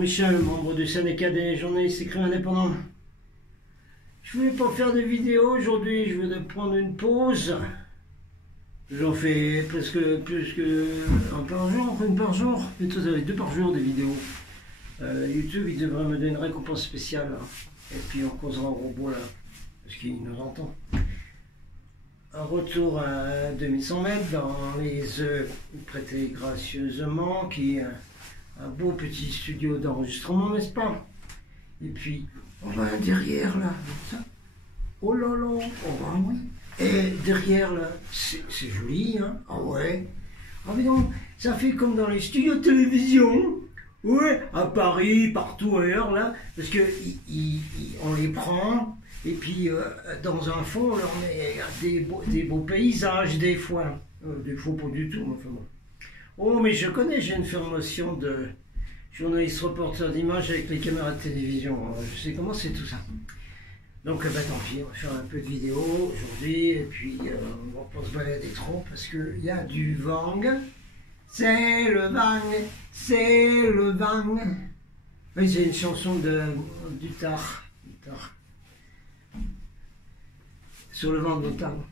Jean-Michel, membre du syndicat des journalistes écrivains indépendants. Je voulais pas faire de vidéo aujourd'hui, je voulais prendre une pause. J'en fais presque plus qu'un par jour, une par jour, plutôt ça va être 2 par jour des vidéos. YouTube, il devrait me donner une récompense spéciale. Hein. Et puis on causera au robot là, parce qu'il nous entend. Un retour à 2100 mètres dans les œufs prêtés gracieusement, qui est un beau petit studio d'enregistrement, n'est-ce pas? Et puis, on va derrière là, ça. Oh là là, oh bah oui. Et derrière là, c'est joli, hein? Ah ouais. Ah mais non, ça fait comme dans les studios de télévision. Ouais, à Paris, partout ailleurs là, parce que on les prend. Et puis, dans un fond, on leur met des beaux paysages, des fois. Des fois, pas du tout, enfin bon. Oh, mais je connais, j'ai une formation de journaliste reporter d'images avec les caméras de télévision. Alors, je sais comment c'est tout ça. Donc, bah, tant pis, on va faire un peu de vidéo aujourd'hui. Et puis, on va pas se balader trop parce qu'il y a du vang. C'est le vang, c'est le vang. Oui, c'est une chanson du Tar. Sur le vent de temps.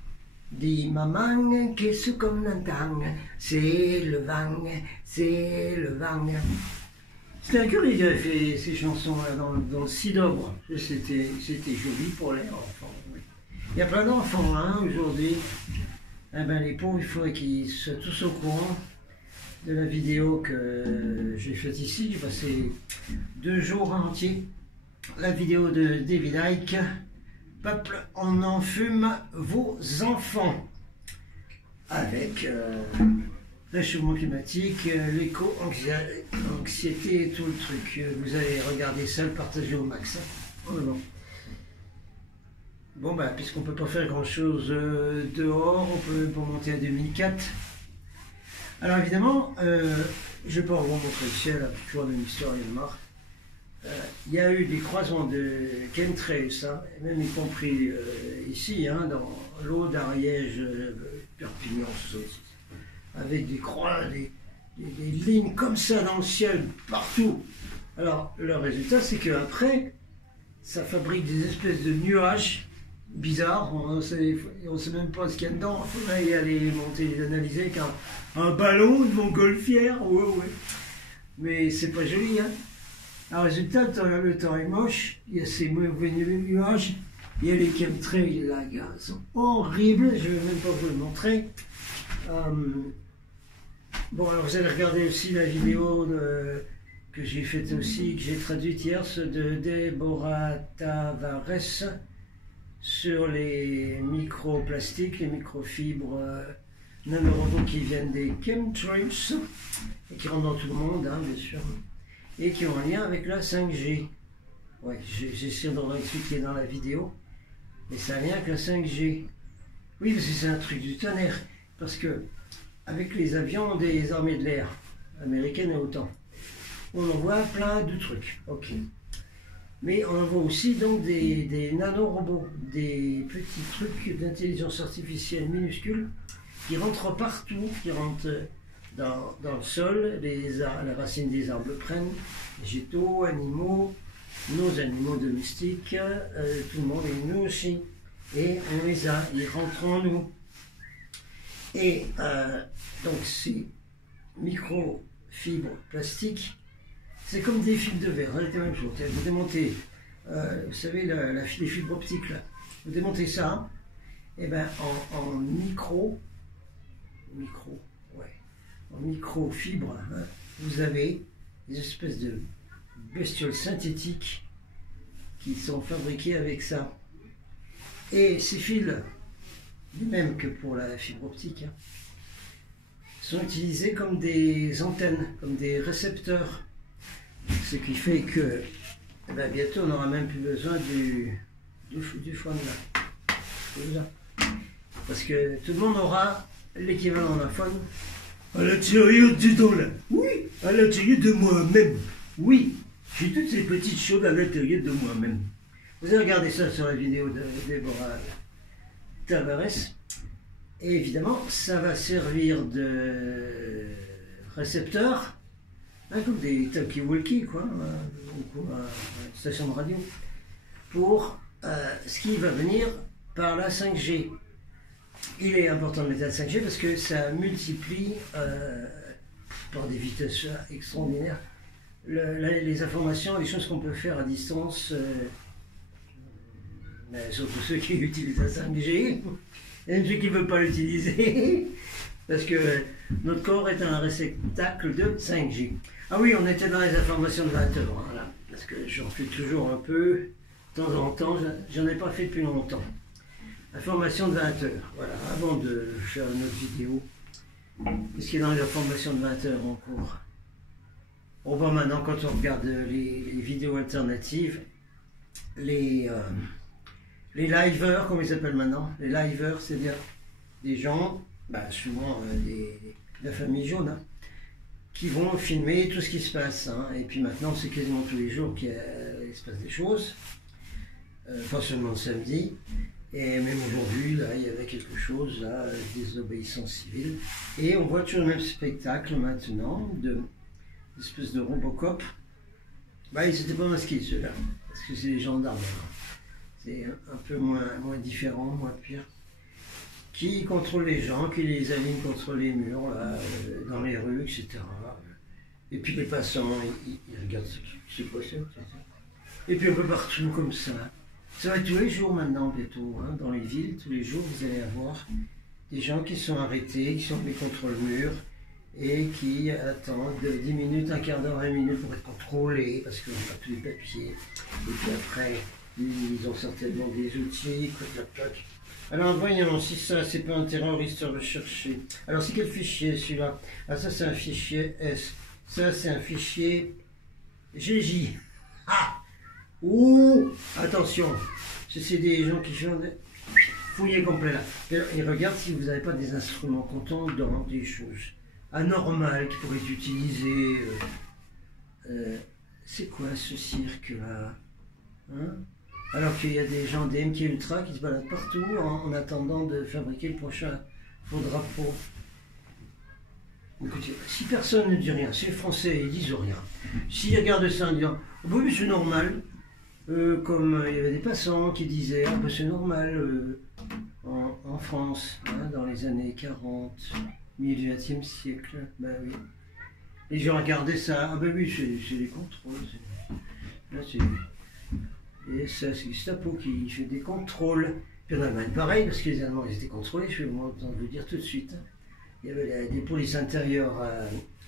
Dis maman, qu'est-ce qu'on entend? C'est le vent, c'est le vent. C'était un curé qui avait fait ces chansons-là dans le Sidobre. C'était joli pour les enfants. Oui. Il y a plein d'enfants hein, aujourd'hui. Eh ben, les pauvres, il faudrait qu'ils soient tous au courant de la vidéo que j'ai faite ici. J'ai passé 2 jours entiers. La vidéo de David Icke. Peuple, on enfume vos enfants avec réchauffement climatique, l'éco-anxiété et tout le truc. Vous allez regarder ça, le partager au max. Hein. Oh, bon. Bon, bah, puisqu'on ne peut pas faire grand-chose dehors, on peut même pas monter à 2004. Alors évidemment, je ne vais pas vous montrer le ciel, toujours d'une histoire, il y en a marre. Il y a eu des croisements de chemtrails, hein, même y compris ici, hein, dans l'Aude, Ariège, Perpignan, avec des croix, des lignes comme ça dans le ciel, partout. Alors, le résultat, c'est qu'après, ça fabrique des espèces de nuages bizarres. On ne sait même pas ce qu'il y a dedans. Il faudrait y aller monter, les analyser avec un ballon de montgolfière. Ouais, ouais. Mais c'est pas joli, hein. Alors, résultat, le temps est moche, il y a ces mauvais nuages, il y a les chemtrails là, ils sont horribles, je ne vais même pas vous le montrer. Bon, alors vous allez regarder aussi la vidéo que j'ai faite aussi, que j'ai traduite hier, de Deborah Tavares sur les microplastiques, les microfibres nanorobots qui viennent des chemtrails et qui rentrent dans tout le monde, hein, bien sûr. Et qui ont un lien avec la 5G. Ouais, j'essaie de l'expliquer dans la vidéo, mais ça a un lien avec la 5G. Oui, parce que c'est un truc du tonnerre, parce que avec les avions des armées de l'air, américaines et OTAN, on envoie plein de trucs, ok. Mais on envoie aussi donc des nanorobots, des petits trucs d'intelligence artificielle minuscules, qui rentrent partout, qui rentrent dans le sol, les racines des arbres prennent, végétaux, animaux, nos animaux domestiques, tout le monde et nous aussi. Et on les a, ils rentrent en nous. Et donc ces microfibres plastiques, c'est comme des fils de verre, c'est la même chose. Vous démontez, vous savez, les fibres optiques là, vous démontez ça, et ben en microfibres, hein, vous avez des espèces de bestioles synthétiques qui sont fabriquées avec ça. Et ces fils, les mêmes que pour la fibre optique, hein, sont utilisés comme des antennes, comme des récepteurs. Ce qui fait que ben, bientôt on n'aura même plus besoin du phone là. Parce que tout le monde aura l'équivalent d'un phone à l'intérieur du dos là. Oui, à l'intérieur de moi-même. Oui, j'ai toutes ces petites choses à l'intérieur de moi-même. Vous avez regardé ça sur la vidéo de Deborah Tavares. Et évidemment, ça va servir de récepteur comme des talkie-walkie, quoi, ou station de radio, pour ce qui va venir par la 5G. Il est important de mettre la 5G parce que ça multiplie par des vitesses extraordinaires les informations, les choses qu'on peut faire à distance, mais surtout ceux qui utilisent la 5G, et même ceux qui ne veulent pas l'utiliser, parce que notre corps est un réceptacle de 5G. Ah oui, on était dans les informations de 20 heures, hein, là, parce que j'en fais toujours un peu, de temps en temps, j'en ai pas fait depuis longtemps. Information de 20 heures, voilà, avant de faire une autre vidéo. Qu'est-ce qu'il y a dans les informations de 20 heures en cours? On voit maintenant, quand on regarde les vidéos alternatives, les liveurs, comme ils s'appellent maintenant, les liveurs, c'est-à-dire des gens, souvent de la famille jaune, hein, qui vont filmer tout ce qui se passe. Hein. Et puis maintenant, c'est quasiment tous les jours qu'il se passe des choses, pas seulement le samedi. Et même aujourd'hui, là, il y avait quelque chose, là, désobéissance civile. Et on voit toujours le même spectacle maintenant, d'espèce de Robocop. Ils n'étaient pas masqués, ceux-là, parce que c'est des gendarmes. C'est un peu moins différent, moins pire. Qui contrôle les gens, qui les aligne contre les murs, là, dans les rues, etc. Et puis les passants, ils regardent ce qui se passe. Et puis un peu partout, comme ça. Ça va être tous les jours maintenant, bientôt, hein, dans les villes, tous les jours, vous allez avoir des gens qui sont arrêtés, qui sont mis contre le mur et qui attendent 10 minutes, un quart d'heure, 20 minutes pour être contrôlés parce qu'on a tous les papiers. Et puis après, ils ont certainement des outils, clac. Alors voyons, si ça, c'est pas un terroriste recherché. Alors c'est quel fichier celui-là? Ah, ça c'est un fichier S. Ça c'est un fichier GJ. Ah! Ouh, attention, c'est des gens qui font des fouillés complets là. Et regarde si vous n'avez pas des instruments contondants, des choses anormales qui pourraient être utilisées. C'est quoi ce cirque là, hein? Alors qu'il y a des gens des MK Ultra qui se baladent partout en attendant de fabriquer le prochain faux drapeau. Écoutez, si personne ne dit rien, si les Français ils disent rien, s'ils regardent ça en disant oh, oui, c'est normal. Comme il y avait des passants qui disaient ah, c'est normal en France, hein, dans les années 40, milieu du XXe siècle, oui. Les gens regardaient ça, ah oui, c'est des contrôles. Là, et ça, c'est Gestapo qui fait des contrôles. Puis en Allemagne, pareil, parce que les Allemands ils étaient contrôlés, je vais vous dire tout de suite. Hein. Il y avait des polices intérieures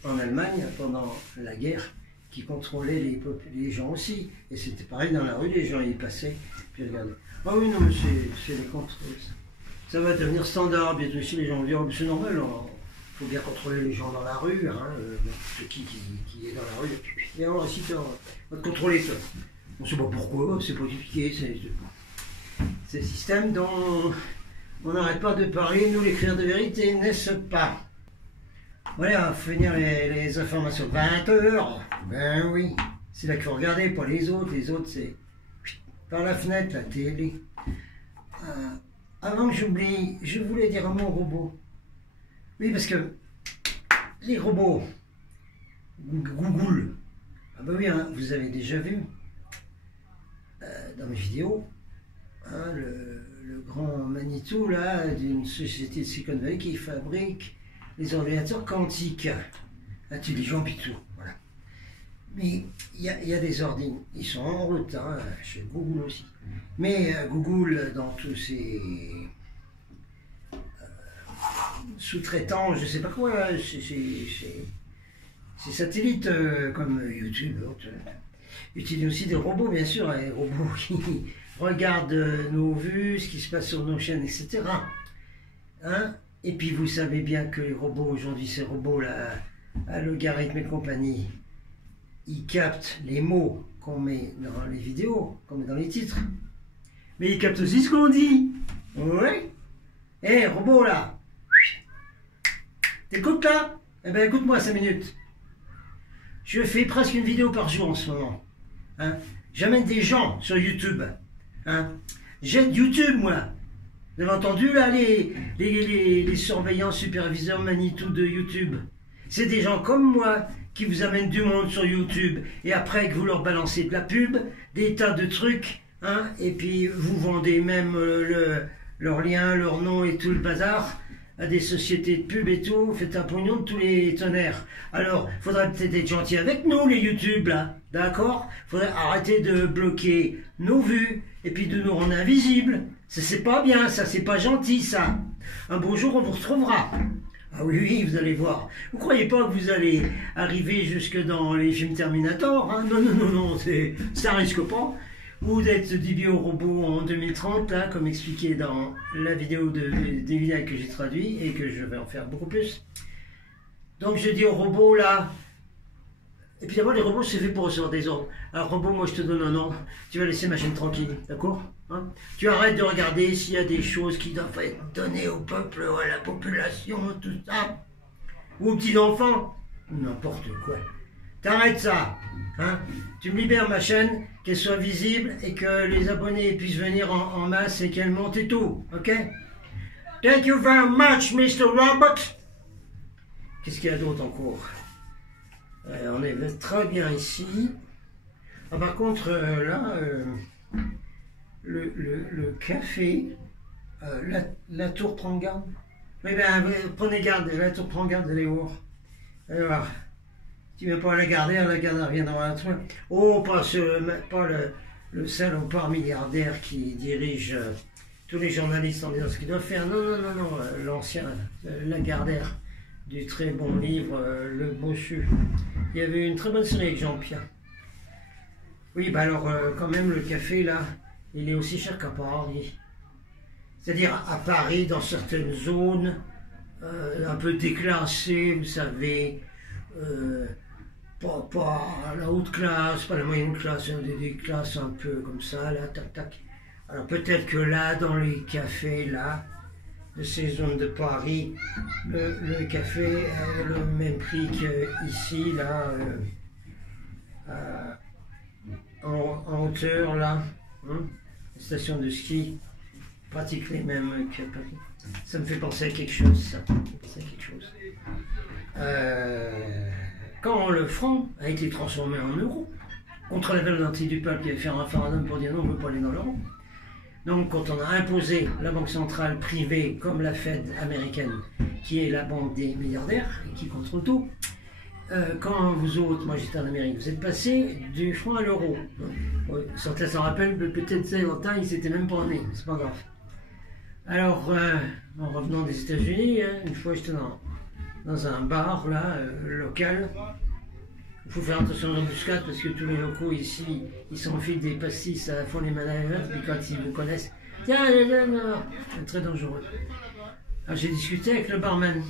en Allemagne pendant la guerre, qui contrôlaient les gens aussi. Et c'était pareil dans la rue, les gens y passaient, puis regardaient. Ah oui, non, mais c'est les contrôles. Ça va devenir standard, bientôt aussi les gens vont dire, oh, c'est normal, il faut bien contrôler les gens dans la rue, hein, qui est dans la rue. Et alors, si tu vas te contrôler, toi. On ne sait pas pourquoi, c'est pas expliqué, c'est le système dont on n'arrête pas de parler, nous, les crieurs de vérité, n'est-ce pas? Voilà, on va finir les informations. 20 heures, ben oui. C'est là qu'il faut regarder, pas les autres. Les autres, c'est par la fenêtre, la télé. Avant que j'oublie, je voulais dire un mot robot. Oui, parce que les robots, Google, ah ben oui, hein, vous avez déjà vu dans mes vidéos, hein, le grand Manitou, là, d'une société de Silicon Valley qui fabrique les ordinateurs quantiques, intelligents pis tout, voilà. Mais il y a des ordinateurs, ils sont en route, hein, chez Google aussi. Mais Google, dans tous ses sous-traitants, je sais pas quoi, ces satellites comme YouTube, utilisent aussi des robots, bien sûr, hein, des robots qui regardent nos vues, ce qui se passe sur nos chaînes, etc. Hein? Et puis vous savez bien que les robots aujourd'hui, ces robots-là, à logarithme et compagnie, ils captent les mots qu'on met dans les vidéos, qu'on met dans les titres. Mais ils captent aussi ce qu'on dit. Ouais. Hé, robot là, t'écoutes là? Eh ben écoute-moi 5 minutes. Je fais presque une vidéo par jour en ce moment. Hein? J'amène des gens sur YouTube. Hein? J'aide YouTube, moi. Vous avez entendu là les surveillants superviseurs Manitou de YouTube? C'est des gens comme moi qui vous amènent du monde sur YouTube et après que vous leur balancez de la pub, des tas de trucs, hein, et puis vous vendez même leur lien, leur nom et tout le bazar à des sociétés de pub et tout, faites un pognon de tous les tonnerres. Alors, faudrait peut-être être gentil avec nous, les YouTube, là, d'accord? Faudrait arrêter de bloquer nos vues et puis de nous rendre invisibles. Ça, c'est pas bien, ça, c'est pas gentil, ça. Un beau jour, on vous retrouvera. Ah oui, oui, vous allez voir. Vous croyez pas que vous allez arriver jusque dans les films Terminator, hein? Non, non, non, non, ça risque pas. Ou d'être du bio-robot en 2030, là, comme expliqué dans la vidéo des vidéos que j'ai traduit et que je vais en faire beaucoup plus. Donc je dis aux robots, là, et puis d'abord les robots c'est fait pour recevoir des ordres. Alors robot, moi je te donne un ordre, tu vas laisser ma chaîne tranquille, d'accord, hein? Tu arrêtes de regarder s'il y a des choses qui doivent être données au peuple, à la population, tout ça, ou aux petits-enfants, n'importe quoi. T'arrêtes ça, hein? Tu me libères ma chaîne, qu'elle soit visible et que les abonnés puissent venir en masse et qu'elle monte et tout, ok? Thank you very much, Mr. Robert. Qu'est-ce qu'il y a d'autre en cours? On est très bien ici. Ah, par contre, là, le café, la tour prend garde. Mais bien, prenez garde, la tour prend garde, elle est où? Alors, tu ne viens pas à la gardère viendra à toi. Oh, pas le salopard milliardaire qui dirige tous les journalistes en disant ce qu'ils doivent faire. Non, non, non, non, l'ancien, la gardère du très bon livre, Le Bossu. Il y avait une très bonne série avec Jean-Pierre. Oui, bah alors, quand même, le café, là, il est aussi cher qu'à Paris. C'est-à-dire, à Paris, dans certaines zones, un peu déclassées, vous savez, pas la haute classe, pas la moyenne classe, des classes un peu comme ça, là, tac, tac. Alors peut-être que là, dans les cafés, là, de ces zones de Paris, le café a le même prix qu'ici, là, en hauteur, là, hein, les stations de ski, pratiquement les mêmes qu'à Paris. Ça me fait penser à quelque chose, ça. Quand le franc a été transformé en euro, contre la volonté du peuple qui avait fait un référendum pour dire non, on ne veut pas aller dans l'euro. Donc quand on a imposé la banque centrale privée comme la Fed américaine, qui est la banque des milliardaires et qui contrôle tout, quand vous autres, moi j'étais en Amérique, vous êtes passés du franc à l'euro. Certains s'en rappellent, peut-être Saint-Valentin, il s'était même pas né, c'est pas grave. Alors, en revenant des États-Unis, hein, une fois j'étais dans un bar là, local. Il faut faire attention aux embuscades parce que tous les locaux ici, ils s'enfilent des pastilles à fond les manœuvres, puis quand ils vous connaissent, tiens, c'est très dangereux. Alors j'ai discuté avec le barman.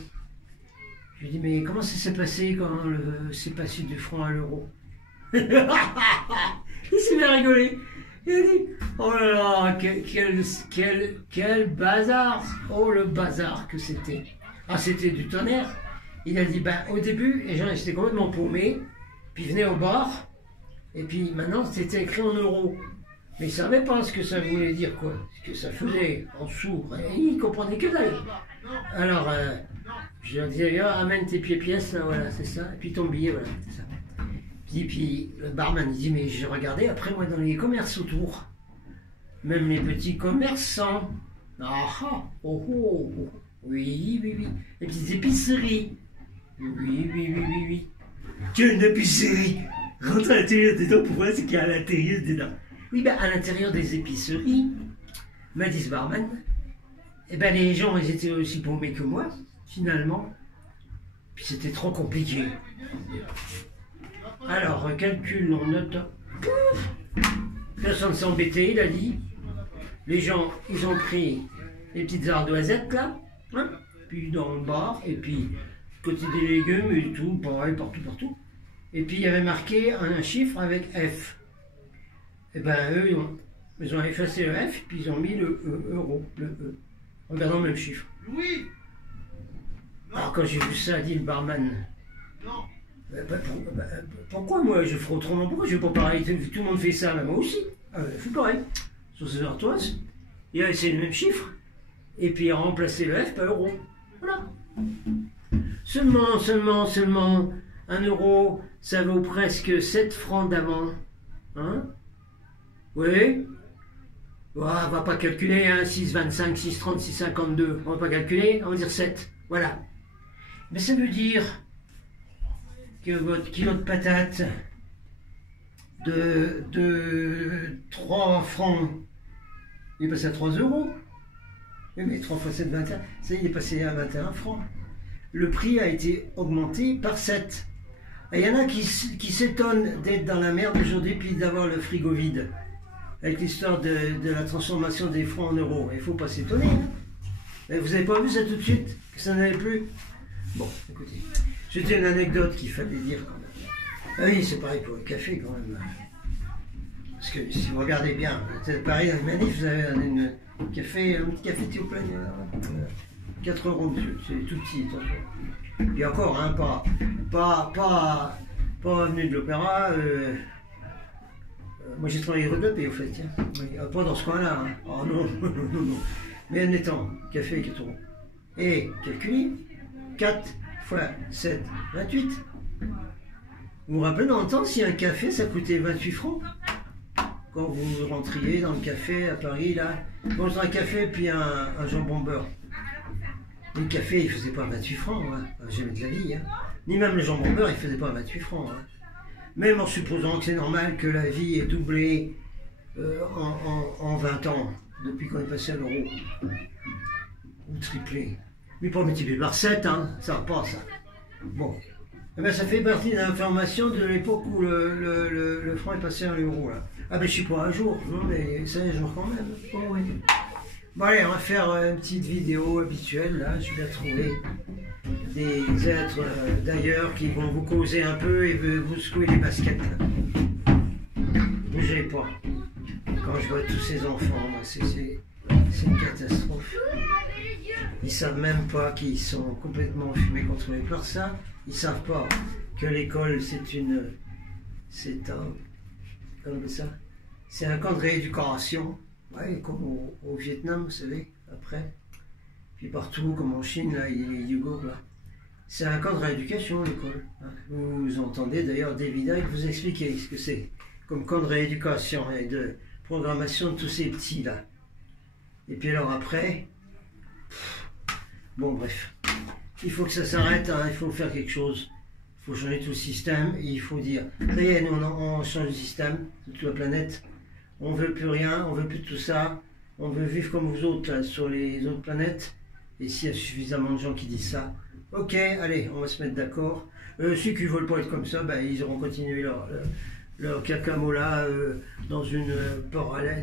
Je lui ai dit, mais comment ça s'est passé quand c'est passé du franc à l'euro? Il s'est bien rigolé. Il a dit, oh là là, quel bazar! Oh le bazar que c'était! Ah, c'était du tonnerre! Il a dit, ben au début, les gens étaient complètement paumés, puis ils venaient au bar, et puis maintenant c'était écrit en euros. Mais ils ne savaient pas ce que ça voulait dire, quoi, ce que ça faisait en sous. Et ils ne comprenaient que dalle. Alors, je leur disais, amène tes pièces, là, voilà, c'est ça, et puis ton billet, voilà, c'est ça. Puis le barman il dit, mais j'ai regardé après moi dans les commerces autour, même les petits commerçants, oui, les petites épiceries, oui. Tu as une épicerie, rentre à l'intérieur dedans pour voir ce qu'il y a à l'intérieur dedans. Oui, ben à l'intérieur des épiceries, m'a dit ce barman, et ben les gens ils étaient aussi paumés que moi, finalement, puis c'était trop compliqué. Alors, calcul, on note. Personne s'est embêté, il a dit. Les gens, ils ont pris les petites ardoisettes là, hein, puis dans le bar, et puis côté des légumes et tout, pareil, partout. Et puis il y avait marqué un chiffre avec F. Et ben eux, ils ont effacé le F, puis ils ont mis le euro, le E, regardant le même chiffre. Oui. Alors quand j'ai vu ça, a dit le barman. Non. Pourquoi moi je ferai autrement? Pourquoi je ne vais pas pareil? Tout le monde fait ça, mais moi aussi. Je fais pareil. Sur ces ardoises, il a essayé le même chiffre, et puis il a remplacé le F par euro. Voilà. Seulement, 1 euro, ça vaut presque 7 francs d'avant. Hein? Oui? On va pas calculer, hein, 6,25, 6,30, 6,52. On va pas calculer, on va dire 7. Voilà. Mais ça veut dire que votre kilo de patates de 3 francs, il est passé à 3 euros. Oui, mais 3 fois 7, 21, ça il est passé à 21 francs. Le prix a été augmenté par 7. Et il y en a qui s'étonnent d'être dans la merde aujourd'hui puis d'avoir le frigo vide. Avec l'histoire de la transformation des francs en euros. Il ne faut pas s'étonner. Hein. Vous n'avez pas vu ça tout de suite? Que ça n'avait plus? Bon, écoutez. C'était une anecdote qu'il fallait dire quand même. Ah oui, c'est pareil pour le café quand même. Parce que si vous regardez bien, c'est pareil dans les manifs, vous avez un petit café Théoplane, 4 euros, monsieur. C'est tout petit, attention. Et encore, hein, pas avenue de l'Opéra. Moi j'ai travaillé rue de la Paix au fait, tiens. Oui, pas dans ce coin-là. Hein. Oh non. Mais admettons, café 4 euros. Et calculez, 4 fois 7, 28. Vous vous rappelez dans le temps si un café ça coûtait 28 francs? Quand vous rentriez dans le café à Paris, là, manger un café puis un jambon beurre. Le café il faisait pas 28 francs, hein. Jamais de la vie. Hein. Ni même le jambon beurre il faisait pas 28 francs. Hein. Même en supposant que c'est normal que la vie ait doublé en 20 ans, depuis qu'on est passé à l'euro, ou triplé. Mais pas multiplié par 7, hein, ça va pas ça. Bon, eh bien, ça fait partie de l'information de l'époque où le franc est passé à l'euro. Ah ben je suis pas à jour, non mais c'est un jour quand même. Oh, ouais. Bon allez, on va faire une petite vidéo habituelle, là, je vais trouver des êtres d'ailleurs qui vont vous causer un peu et vous secouer les baskets. Bougez pas. Quand je vois tous ces enfants, c'est une catastrophe. Ils savent même pas qu'ils sont complètement fumés contrôlés par ça. Ils savent pas que l'école c'est un camp de rééducation. Ouais, comme au Vietnam, vous savez, après. Puis partout, comme en Chine, là, il y a les Ouïghours, là. C'est un camp de rééducation, l'école. Vous entendez d'ailleurs David Icke vous expliquer ce que c'est comme camp de rééducation et de programmation de tous ces petits-là. Et puis alors après, bon bref, il faut que ça s'arrête, hein, il faut faire quelque chose. Il faut changer tout le système et il faut dire, ça y est, nous on change le système de toute la planète. On veut plus rien, on veut plus de tout ça. On veut vivre comme vous autres là, sur les autres planètes. Et s'il y a suffisamment de gens qui disent ça, ok, allez, on va se mettre d'accord. Ceux qui ne veulent pas être comme ça, ben, ils auront continué leur cacamola dans une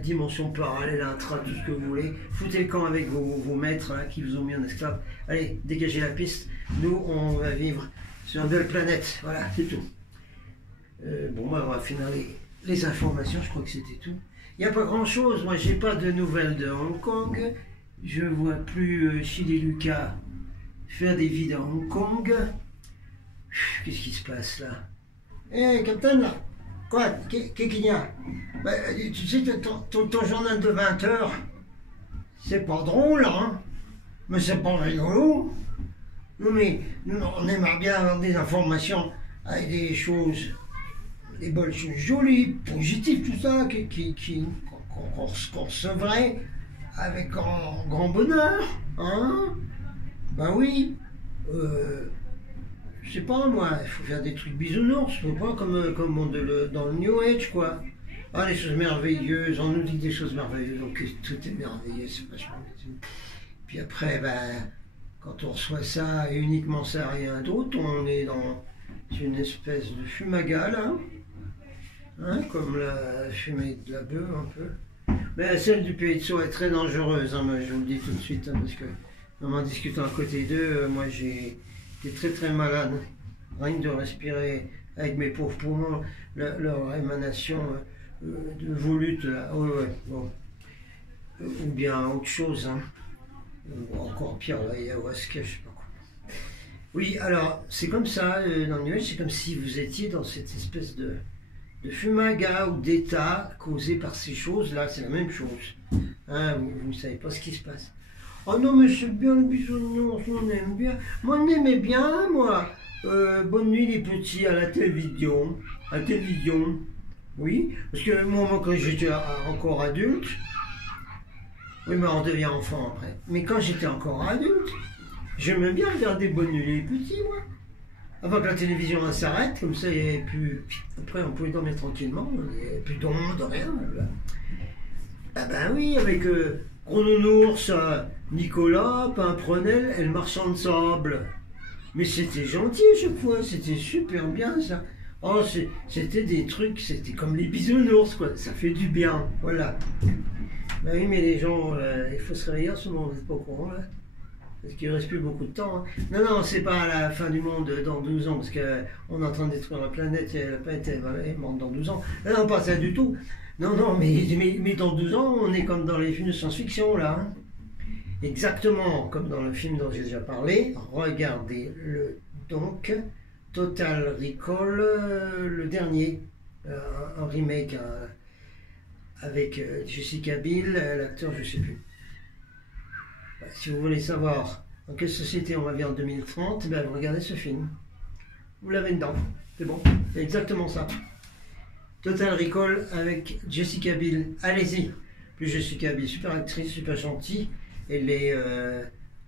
dimension parallèle, intra, tout ce que vous voulez. Foutez le camp avec vos maîtres hein, qui vous ont mis en esclave. Allez, dégagez la piste. Nous, on va vivre sur une belle planète. Voilà, c'est tout. Bon, on va finir les informations, je crois que c'était tout. Il n'y a pas grand-chose. Moi, j'ai pas de nouvelles de Hong Kong. Je ne vois plus Chili Lucas faire des vidéos à Hong Kong. Qu'est-ce qui se passe là? Hé, Captain, là. Quoi? Qu'est-ce qu'il y a? Ben, tu sais, ton journal de 20 heures, c'est pas drôle, hein? Mais c'est pas rigolo. Non, mais nous, on aimerait bien avoir des informations avec des choses, des bonnes choses jolies, positives, tout ça, qu'on recevrait avec grand bonheur, hein? Ben oui. Je sais pas moi, il faut faire des trucs bisounours, faut pas comme dans le New Age quoi. Ah les choses merveilleuses, on nous dit des choses merveilleuses, donc tout est merveilleux, c'est vachement bien. Puis après, ben, quand on reçoit ça et uniquement ça, rien d'autre, on est dans une espèce de fumaga là, hein, comme la fumée de la bœuf un peu. Mais celle du Pays de Sceaux est très dangereuse, hein, je vous le dis tout de suite, hein, parce que en discutant à côté d'eux, moi j'ai été très très malade, rien de respirer avec mes pauvres poumons, leur émanation de volute, là. Ouais, bon. Ou bien autre chose, hein. Ou encore pire, la ayahuasca, je sais pas quoi. Oui, alors c'est comme ça, dans le nuage, c'est comme si vous étiez dans cette espèce de fumaga ou d'état causé par ces choses-là, c'est la même chose. Hein, vous ne savez pas ce qui se passe. Oh non, mais c'est bien le bisounours, on aime bien. Moi, on aimait bien, moi. Bonne nuit les petits à la télévision. À la télévision. Oui, parce que moi quand j'étais encore adulte, oui, mais on devient enfant après. Mais quand j'étais encore adulte, j'aimais bien regarder Bonne nuit les petits, moi. Avant que la télévision s'arrête, comme ça, il n'y avait plus. Après, on pouvait dormir tranquillement, il n'y avait plus d'ondes, rien. Là. Ah ben oui, avec Gros Nounours, Nicolas, Pimprenel et le marchand de sable. Mais c'était gentil à chaque fois, c'était super bien ça. Oh, c'était des trucs, c'était comme les bisounours, quoi. Ça fait du bien, voilà. Ben oui, mais les gens, il faut se réveiller en ce moment, vous n'êtes pas au courant, là. Parce qu'il ne reste plus beaucoup de temps. Hein. Non, non, c'est pas à la fin du monde dans 12 ans, parce qu'on est en train de détruire la planète, et la planète est morte dans 12 ans. Non, pas ça du tout. Non, non, mais dans 12 ans, on est comme dans les films de science-fiction, là. Hein. Exactement comme dans le film dont j'ai déjà parlé. Regardez-le donc. Total Recall, le dernier. Un remake avec Jessica Biel, l'acteur, je ne sais plus. Si vous voulez savoir dans quelle société on va vivre en 2030, ben vous regardez ce film. Vous l'avez dedans. C'est bon. C'est exactement ça. Total Recall avec Jessica Biel. Allez-y. Plus Jessica Biel, super actrice, super gentille. Elle est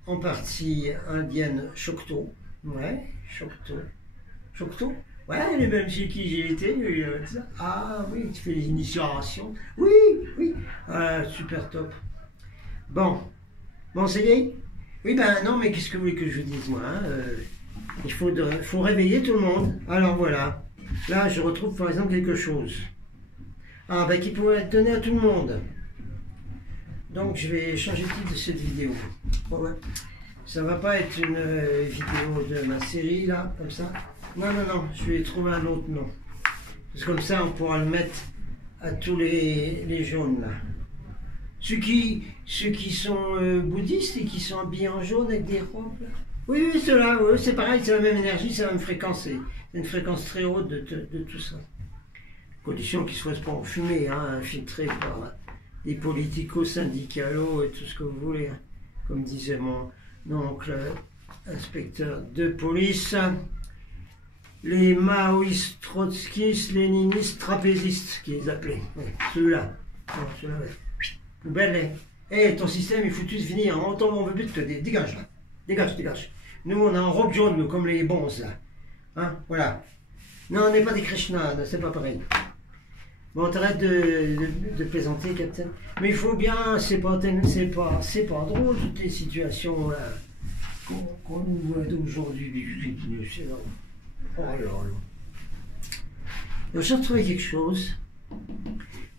en partie indienne Choctaw. Ouais, Choctaw. Choctaw? Ouais, elle est même chez qui j'ai été. Ah oui, tu fais les initiations. Oui, oui. Super top. Bon. Bon, c'est gay? Oui, ben non, mais qu'est-ce que vous voulez que je vous dise, moi hein, il faut réveiller tout le monde. Alors voilà. Là, je retrouve par exemple quelque chose. Ah, ben qui pourrait être donné à tout le monde. Donc, je vais changer le titre de cette vidéo. Ouais, ouais. Ça va pas être une vidéo de ma série, là, comme ça. Non, non, non, je vais trouver un autre nom. Parce que comme ça, on pourra le mettre à tous les jaunes, là. Ceux qui sont bouddhistes et qui sont habillés en jaune avec des robes, là. Oui, oui, ceux-là, oui, c'est pareil, c'est la même énergie, c'est la même fréquence. C'est une fréquence très haute de tout ça. Condition qu'ils ne soient pas enfumés, hein, infiltrés par des politico-syndicalos et tout ce que vous voulez. Hein. Comme disait mon oncle inspecteur de police. Les maoïstes, trotskistes, léninistes, trapézistes, qu'ils appelaient. Ouais, ceux-là. Ceux-là, ouais. Poubelle, hey, ton système est foutu de finir. On veut plus de te dégage là. Dégage, dégage. Nous, on a un robe jaune, nous, comme les bons là. Hein, voilà. Non, on n'est pas des Krishna, c'est pas pareil. Bon, t'arrêtes de plaisanter, Captain. Mais il faut bien, c'est pas drôle, toutes les situations qu'on nous voit d'aujourd'hui. Oh là là. Donc, j'ai retrouvé quelque chose.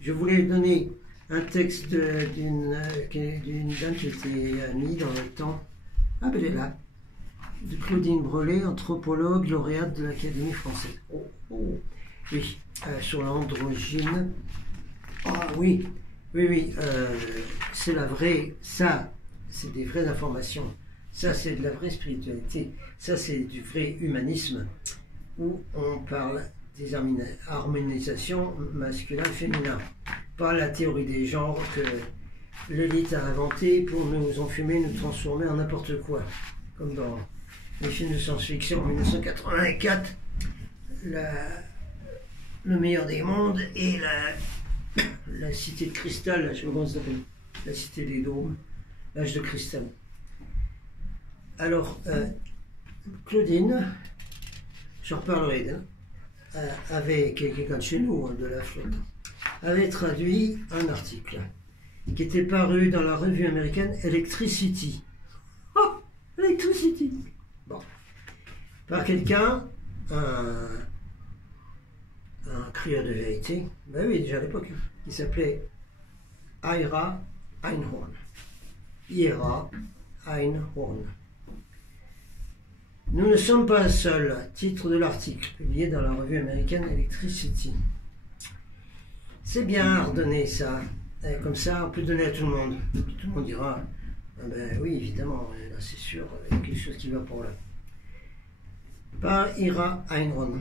Je voulais donner un texte d'une dame qui était amie dans le temps. Ah, ben elle est là. De Claudine Brelet, anthropologue, lauréate de l'Académie française. Oh, oh. Oui, sur l'androgyne. Ah oui, oui, oui, c'est la vraie, ça, c'est des vraies informations. Ça, c'est de la vraie spiritualité. Ça, c'est du vrai humanisme, où on parle des harmonisations masculin-féminin. Pas la théorie des genres que l'élite a inventée pour nous enfumer, nous transformer en n'importe quoi. Comme dans les films de science-fiction en 1984, le meilleur des mondes et la cité de cristal, là, je sais pas comment ça s'appelle, la cité des dômes, l'âge de cristal. Alors, Claudine, je reparlerai d'elle, avait quelqu'un de chez nous, hein, de la flotte, avait traduit un article qui était paru dans la revue américaine Electricity. Oh, Electricity. Bon. Par quelqu'un, un crieur de vérité, ben oui, déjà à l'époque, qui s'appelait Ira Einhorn. Ira Einhorn. Nous ne sommes pas seuls, titre de l'article, publié dans la revue américaine Electricity. C'est bien redonner ça. Et comme ça, on peut donner à tout le monde. Tout le monde dira, ah ben oui, évidemment, là c'est sûr, il y a quelque chose qui va pour là. Par Ira Einhorn.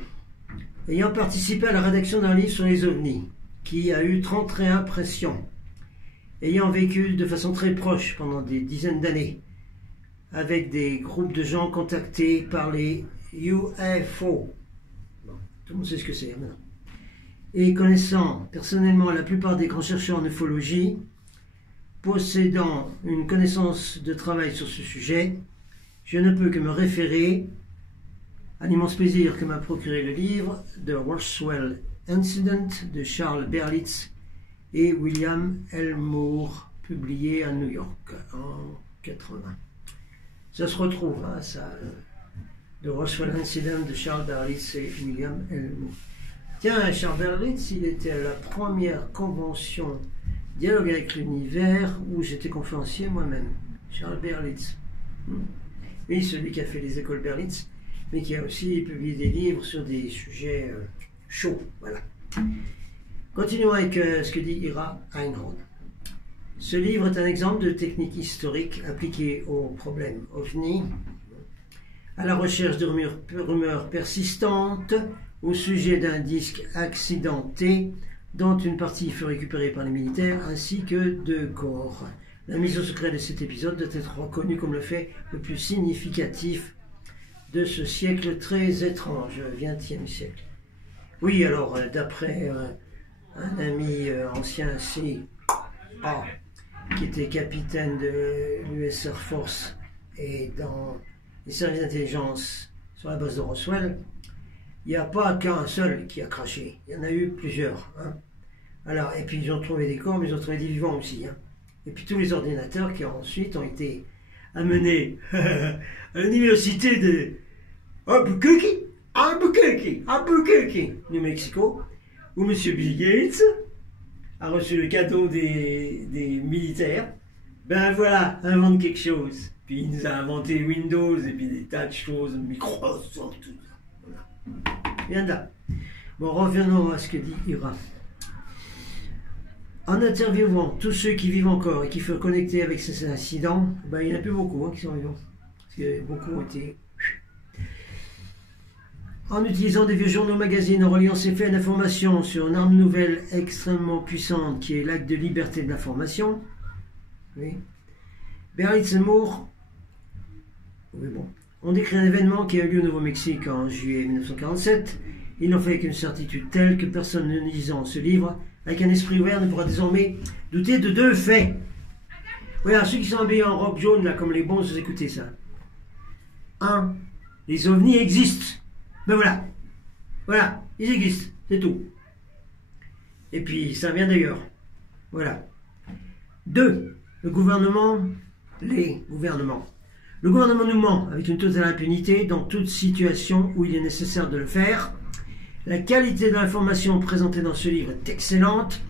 Ayant participé à la rédaction d'un livre sur les ovnis, qui a eu 30 réimpressions, ayant vécu de façon très proche pendant des dizaines d'années avec des groupes de gens contactés par les UFO. Bon, tout le monde sait ce que c'est maintenant. Et connaissant personnellement la plupart des grands chercheurs en ufologie, possédant une connaissance de travail sur ce sujet, je ne peux que me référer à l'immense plaisir que m'a procuré le livre The Roswell Incident de Charles Berlitz et William L. Moore, publié à New York en 80. Ça se retrouve, hein, ça, The Roswell Incident de Charles Berlitz et William L. Moore. Tiens, Charles Berlitz, il était à la première convention Dialogue avec l'univers où j'étais conférencier moi-même. Charles Berlitz. Oui, celui qui a fait les écoles Berlitz, mais qui a aussi publié des livres sur des sujets chauds. Voilà. Continuons avec ce que dit Ira Einhorn. Ce livre est un exemple de technique historique appliquée au problème OVNI, à la recherche de rumeurs persistantes au sujet d'un disque accidenté dont une partie fut récupérée par les militaires ainsi que de corps. La mise au secret de cet épisode doit être reconnue comme le fait le plus significatif de ce siècle très étrange, XXe siècle. Oui, alors, d'après un ami ancien CIA, qui était capitaine de l'US Air Force et dans les services d'intelligence sur la base de Roswell, il n'y a pas qu'un seul qui a craché, il y en a eu plusieurs. Hein. Alors, et puis ils ont trouvé des corps, mais ils ont trouvé des vivants aussi. Hein. Et puis tous les ordinateurs qui ensuite ont été amenés à l'université de Albuquerque, New Mexico, où M. Bill Gates a reçu le cadeau des militaires. Ben voilà, invente quelque chose. Puis il nous a inventé Windows et puis des tas de choses, Microsoft, tout ça. Voilà. Bien là. Bon, revenons à ce que dit Ira. En interviewant tous ceux qui vivent encore et qui furent connectés avec ces incidents, ben, il n'y en a plus beaucoup hein, qui sont vivants. Parce que beaucoup ont été... En utilisant des vieux journaux magazines, en reliant ces faits d'information sur une arme nouvelle extrêmement puissante qui est l'acte de liberté de l'information, oui. Berlitz et Moore ont décrit un événement qui a eu lieu au Nouveau-Mexique en juillet 1947. Ils n'ont fait qu'une certitude telle que personne ne lisant ce livre, avec un esprit ouvert, ne pourra désormais douter de deux faits. Voilà, ceux qui sont habillés en robe jaune, là, comme les bons, vous écoutez ça. 1. Les ovnis existent. Ben voilà. Voilà, ils existent, c'est tout. Et puis, ça vient d'ailleurs. Voilà. 2. Le gouvernement nous ment avec une totale impunité dans toute situation où il est nécessaire de le faire. La qualité de l'information présentée dans ce livre est excellente.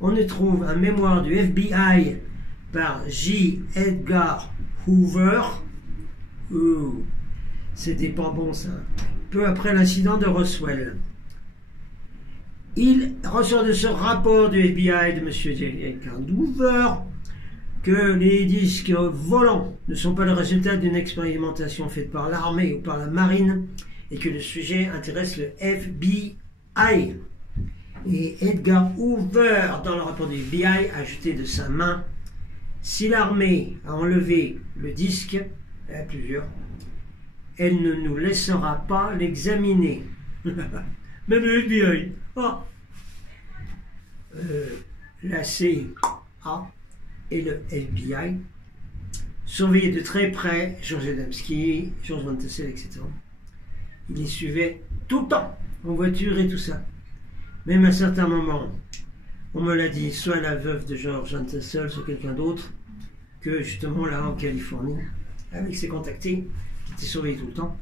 On y trouve un mémoire du FBI par J. Edgar Hoover. C'était pas bon ça. Peu après l'incident de Roswell. Il ressort de ce rapport du FBI de M. J. Edgar Hoover que les disques volants ne sont pas le résultat d'une expérimentation faite par l'armée ou par la marine et que le sujet intéresse le FBI. Et Edgar Hoover, dans le rapport du FBI, a ajouté de sa main: si l'armée a enlevé le disque, il y en a plusieurs, elle ne nous laissera pas l'examiner. Même le FBI. La CIA et le FBI surveillaient de très près George Adamski, George Van Tassel, etc. Ils les suivaient tout le temps, en voiture et tout ça. Même à certains moments, on me l'a dit, soit la veuve de George Van Tassel, soit quelqu'un d'autre, que justement là en Californie, avec ses contactés, qui étaient surveillés tout le temps,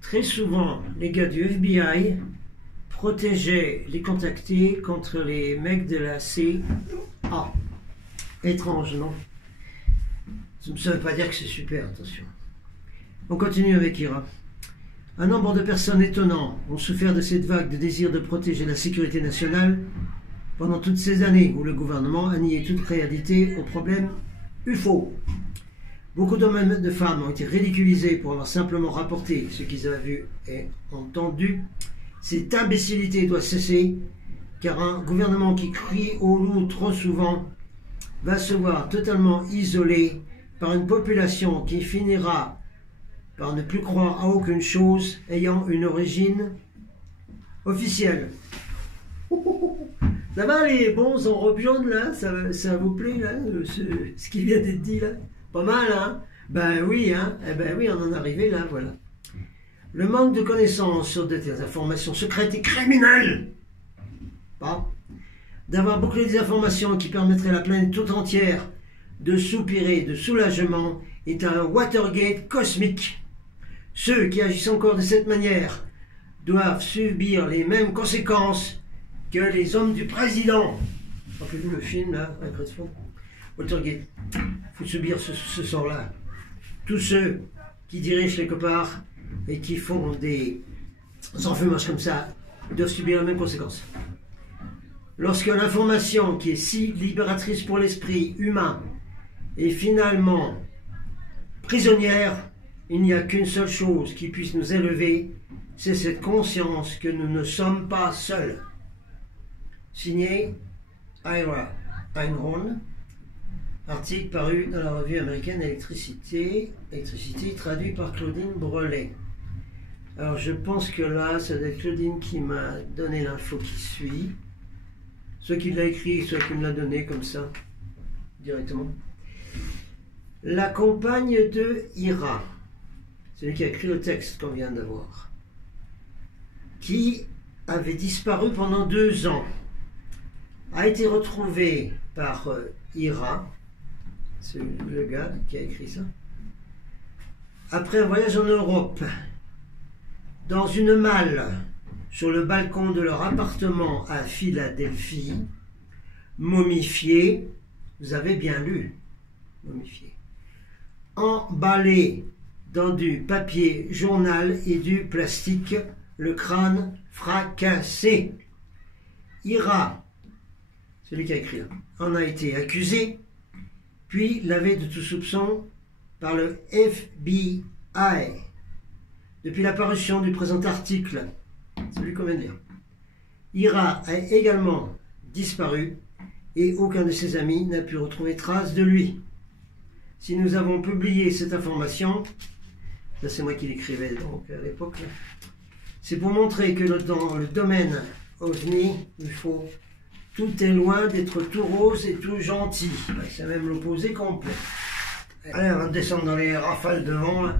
très souvent, les gars du FBI protégeaient les contactés contre les mecs de la CIA. Étrange, non? Ça ne veut pas dire que c'est super, attention. On continue avec Ira. Un nombre de personnes étonnantes ont souffert de cette vague de désir de protéger la sécurité nationale pendant toutes ces années où le gouvernement a nié toute réalité au problème UFO. Beaucoup d'hommes de femmes ont été ridiculisés pour avoir simplement rapporté ce qu'ils avaient vu et entendu. Cette imbécilité doit cesser, car un gouvernement qui crie au loup trop souvent va se voir totalement isolé par une population qui finira par ne plus croire à aucune chose ayant une origine officielle. Ça va les bons en robe jaune là, ça vous plaît là, ce qui vient d'être dit là? Pas mal hein? Ben oui hein, eh ben oui on en est arrivé là, voilà. Le manque de connaissances sur des informations secrètes et criminelles, d'avoir bouclé des informations qui permettraient à la planète tout entière de soupirer de soulagement est un Watergate cosmique. Ceux qui agissent encore de cette manière doivent subir les mêmes conséquences que les hommes du président. Rappelez-vous le film là, avec Redford, Watergate. Il faut subir ce sort-là. Tous ceux qui dirigent quelque part et qui font des enfumages comme ça doivent subir les mêmes conséquences. Lorsque l'information qui est si libératrice pour l'esprit humain est finalement prisonnière, il n'y a qu'une seule chose qui puisse nous élever, c'est cette conscience que nous ne sommes pas seuls. Signé Ira Einhorn, article paru dans la revue américaine Électricité, traduit par Claudine Brelet. Alors je pense que là, c'est Claudine qui m'a donné l'info qui suit. Soit qui l'a écrit, soit qui me l'a donné comme ça, directement. La compagne de Ira, celui qui a écrit le texte qu'on vient d'avoir, qui avait disparu pendant 2 ans, a été retrouvée par Ira, c'est le gars qui a écrit ça, après un voyage en Europe, dans une malle, sur le balcon de leur appartement à Philadelphie, momifié, vous avez bien lu, momifié, emballé dans du papier journal et du plastique, le crâne fracassé. Ira, celui qui a écrit là, en a été accusé, puis lavé de tout soupçon par le FBI. Depuis la parution du présent article, celui qu'on vient de lire, Ira a également disparu et aucun de ses amis n'a pu retrouver trace de lui. Si nous avons publié cette information, là c'est moi qui l'écrivais donc à l'époque, c'est pour montrer que dans le domaine OVNI, tout est loin d'être tout rose et tout gentil. C'est même l'opposé complet. Allez, on va descendre dans les rafales de vent là.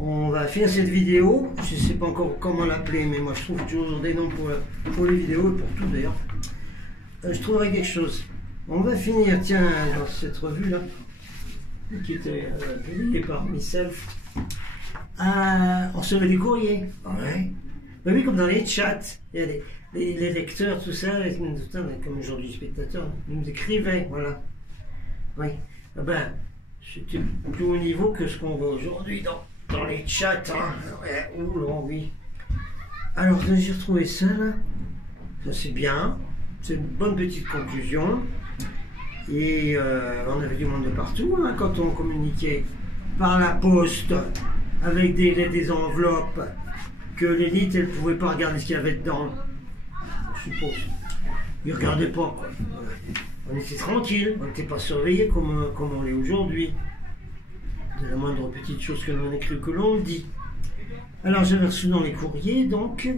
On va finir cette vidéo, je ne sais pas encore comment l'appeler, mais moi je trouve toujours des noms pour les vidéos et pour tout d'ailleurs. Je trouverai quelque chose. On va finir, tiens, dans cette revue-là, qui était publiée par Myself, on recevait des courriers. Ouais. Ben oui, comme dans les chats, il y a les lecteurs, tout ça, comme aujourd'hui les spectateurs, ils nous écrivaient, voilà. Oui, ben, c'était plus haut niveau que ce qu'on voit aujourd'hui dans les chats, hein. Ouais, oula, oui. Alors, j'ai retrouvé ça, là. Ça, c'est bien. C'est une bonne petite conclusion. Et on avait du monde de partout, hein, quand on communiquait par la poste, avec des enveloppes, que l'élite, elle ne pouvait pas regarder ce qu'il y avait dedans. Je suppose. Ils ne regardaient pas, quoi. Voilà. On était tranquille, on n'était pas surveillés comme on l'est aujourd'hui. De la moindre petite chose que l'on écrit que l'on dit. Alors j'avais reçu dans les courriers donc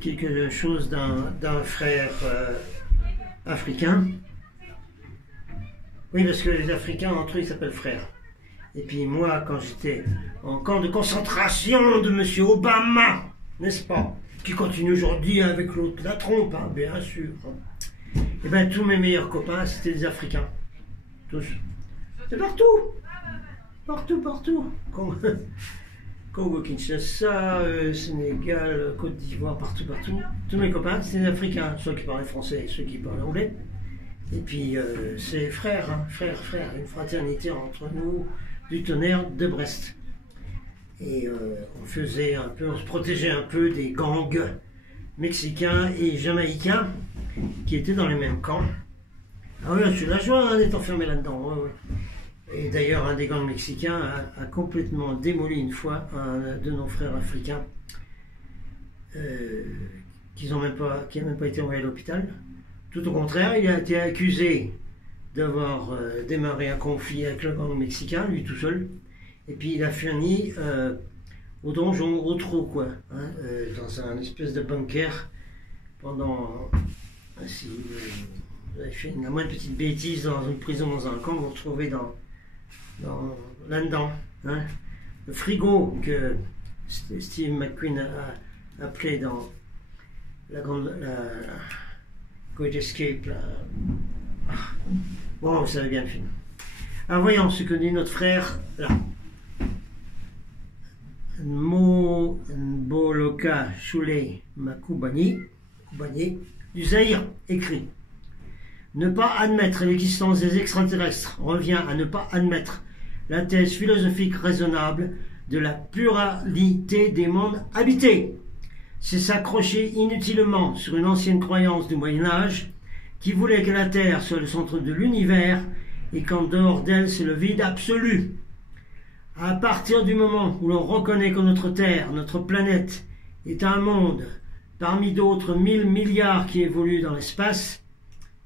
quelque chose d'un frère africain. Oui, parce que les Africains entre eux ils s'appellent frères. Et puis moi quand j'étais en camp de concentration de M. Obama, n'est-ce pas, qui continue aujourd'hui avec l'autre, la trompe, hein, bien sûr. Et bien tous mes meilleurs copains c'était des Africains. Tous. C'est partout. Partout. Congo, Kinshasa, Sénégal, Côte d'Ivoire, partout. Tous mes copains, c'est des Africains, ceux qui parlaient français et ceux qui parlaient anglais. Et puis, c'est frères, hein, frères, une fraternité entre nous, du tonnerre de Brest. Et on se protégeait un peu des gangs mexicains et jamaïcains qui étaient dans les mêmes camps. Ah oui, je suis la joie hein, d'être enfermé là-dedans. Ouais. Et d'ailleurs, un des gangs mexicains a complètement démoli une fois un de nos frères africains qui n'a même pas été envoyé à l'hôpital. Tout au contraire, il a été accusé d'avoir démarré un conflit avec le gang mexicain, lui tout seul. Et puis il a fini au donjon, au trou, quoi, hein, dans un espèce de bunker pendant... si vous avez fait la moindre petite bêtise dans une prison, dans un camp, vous vous retrouvez là-dedans. Hein. Le frigo que Steve McQueen a appelé dans la Great Escape. Bon, vous savez bien le film. Alors voyons ce que dit notre frère là. Mboloka Shule Makubani du Zaïre écrit: ne pas admettre l'existence des extraterrestres revient à ne pas admettre la thèse philosophique raisonnable de la pluralité des mondes habités. C'est s'accrocher inutilement sur une ancienne croyance du Moyen-Âge qui voulait que la Terre soit le centre de l'univers et qu'en dehors d'elle c'est le vide absolu. À partir du moment où l'on reconnaît que notre Terre, notre planète, est un monde parmi d'autres 1000 milliards qui évoluent dans l'espace,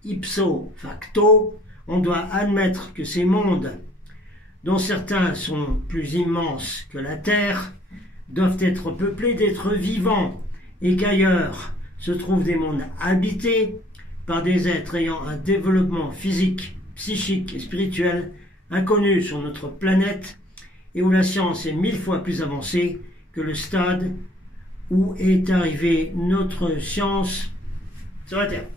ipso facto, on doit admettre que ces mondes, dont certains sont plus immenses que la Terre, doivent être peuplés d'êtres vivants et qu'ailleurs se trouvent des mondes habités par des êtres ayant un développement physique, psychique et spirituel inconnu sur notre planète et où la science est 1000 fois plus avancée que le stade où est arrivée notre science sur la Terre.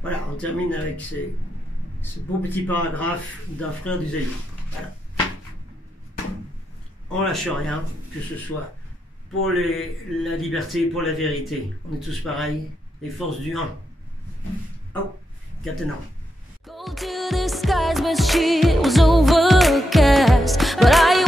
Voilà, on termine avec ce beau petit paragraphe d'un frère du Zaïre. Voilà. On lâche rien, que ce soit pour la liberté, pour la vérité. On est tous pareils, les forces du 1. Oh, Captain Now. Go to the skies, but she was overcast. But I